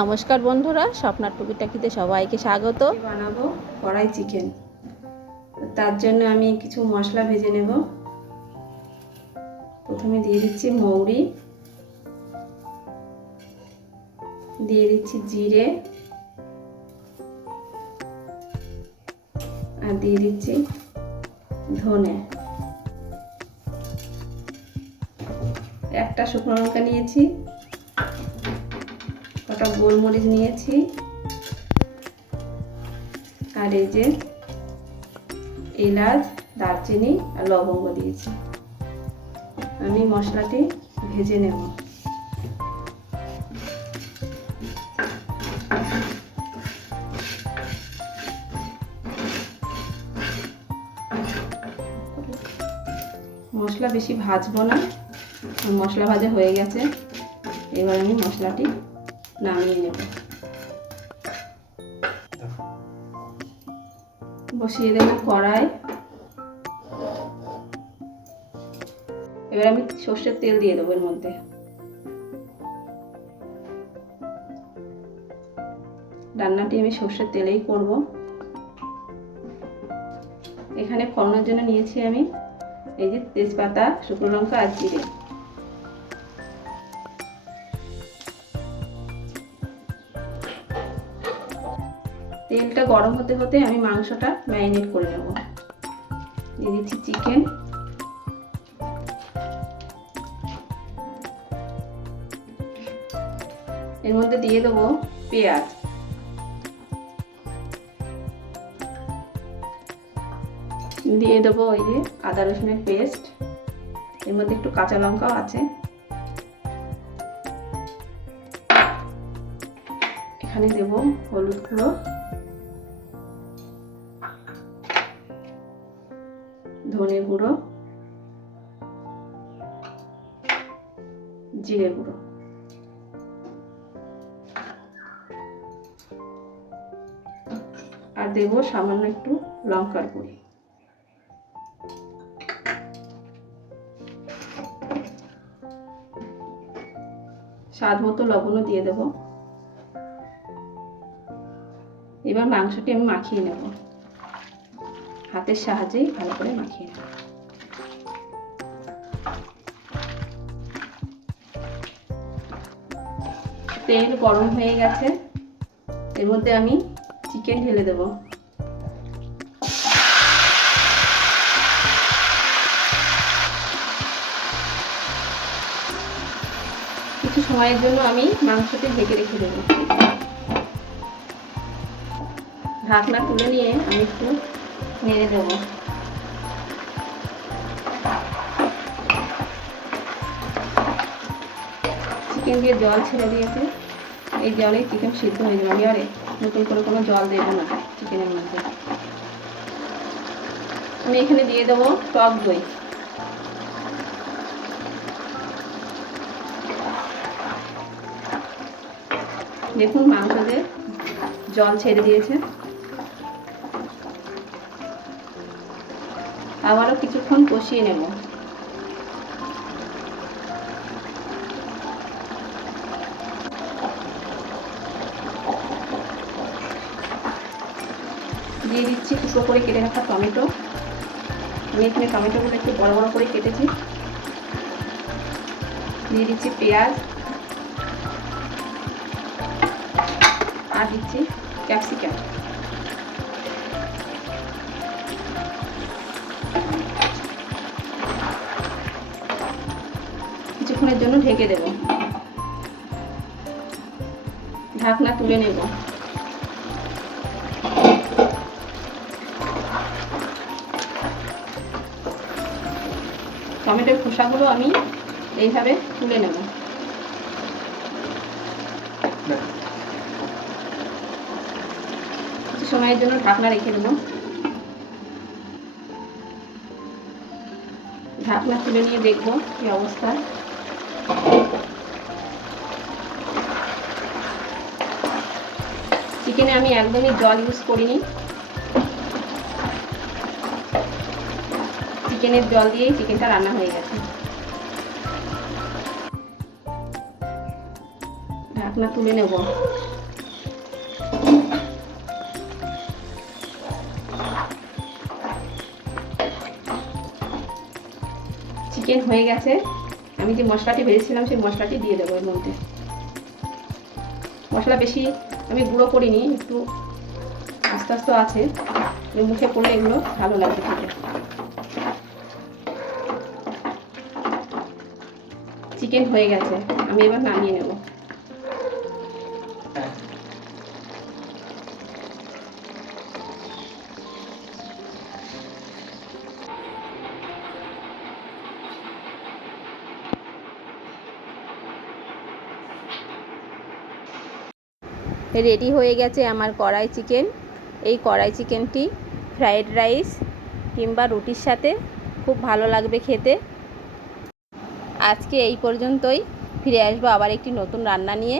নমস্কার বন্ধুরা, স্বপ্নার টুকিটাকিতে সবাইকে স্বাগত। বানাবো কড়াই চিকেন। তার জন্য আমি কিছু মশলা ভেজে নেব। প্রথমে দিয়ে দিচ্ছি মৌরি, দিয়ে দিচ্ছি জিরে, আর দিয়ে দিচ্ছি ধনে। একটা শুকনো লঙ্কা নিয়েছি, কটা গোলমরিচ নিয়েছি, আর এই যে এলাচ, দারচিনি আর লবঙ্গ দিয়েছি। আমি মশলাটি ভেজে নেব। মশলা বেশি ভাজবো না, মশলা ভাজা হয়ে গেছে। এবার আমি মশলাটি নামিয়ে নেব। বসিয়ে দেব কড়াই। এবার আমি সর্ষের তেল দিয়ে দেবো এর মধ্যে। রান্নাটি আমি সর্ষের তেলেই করব। এখানে ফোড়নের জন্য নিয়েছি আমি এই যে তেজপাতা, শুকনো লঙ্কা আর জিরে। তেলটা গরম হতে হতে আমি মাংসটা ম্যারিনেট করে নেব। দিয়ে দিচ্ছি চিকেন, এর মধ্যে দিয়ে দেবো পেঁয়াজ, দিয়ে দেবো ওই যে আদা রসুনের পেস্ট, এর মধ্যে একটু কাঁচা লঙ্কাও আছে। এখানে দেব হলুদ গুঁড়ো, ধনে গুঁড়ো, জিরে গুঁড়ো, আর দেব সামান্য একটু লঙ্কার গুঁড়ি। স্বাদ মতো লবণও দিয়ে দেব। এবার মাংসটি আমি মাখিয়ে নেব, হাতের সাহায্যেই ভালো করে মাখিয়ে নেব। তেল গরম হয়ে গেছে, এর মধ্যে আমি চিকেন ঢেলে দেব। কিছু সময়ের জন্য আমি মাংসটি ঢেকে রেখে দেব। ঢাকনা তুলে নিয়ে আমি একটু নেড়ে দেব। চিকেন দিয়ে জল ছেড়ে দিয়েছে, এই জলে চিকেন সিদ্ধ হয়ে যাবে। আমি আর নতুন করে কোনো জল দেবো না চিকেনের মধ্যে। আমি এখানে দিয়ে দেবো টক দই। দেখুন মাংসতে জল ছেড়ে দিয়েছে। আবারও কিছুক্ষণ কষিয়ে নেব। দিয়ে দিচ্ছি টুকরো করে কেটে রাখা টমেটো। আমি এখানে টমেটোগুলো একটু বড় বড় করে কেটেছি। দিয়ে দিচ্ছি পেঁয়াজ, আর দিচ্ছি ক্যাপসিকাম। কিছুক্ষণের জন্য ঢেকে দেব। ঢাকনা তুলে নেব। টমেটোর খোসাগুলো আমি এইভাবে তুলে নেব। কিছু সময়ের জন্য ঢাকনা রেখে দেব। ঢাকনা তুলে নিয়ে দেখব কি অবস্থা। চিকেনে আমি একদমই জল ইউজ করিনি, চিকেনের জল দিয়েই চিকেনটা রান্না হয়ে গেছে। ঢাকনা তুলে নেব। চিকেন হয়ে গেছে। আমি যে মশলাটি ভেজেছিলাম সেই মশলাটি দিয়ে দেবো এর মধ্যে। মশলা বেশি আমি গুঁড়ো করিনি, একটু আস্তে আস্তে আছে, মুখে পড়লে এগুলো ভালো লাগবে খেতে। চিকেন হয়ে গেছে, আমি এবার নামিয়ে নেব। রেডি হয়ে গেছে আমার কড়াই চিকেন। এই কড়াই চিকেনটি ফ্রায়েড রাইস কিংবা রুটির সাথে খুব ভালো লাগবে খেতে। আজকে এই পর্যন্তই, ফিরে আসবো আবার একটি নতুন রান্না নিয়ে।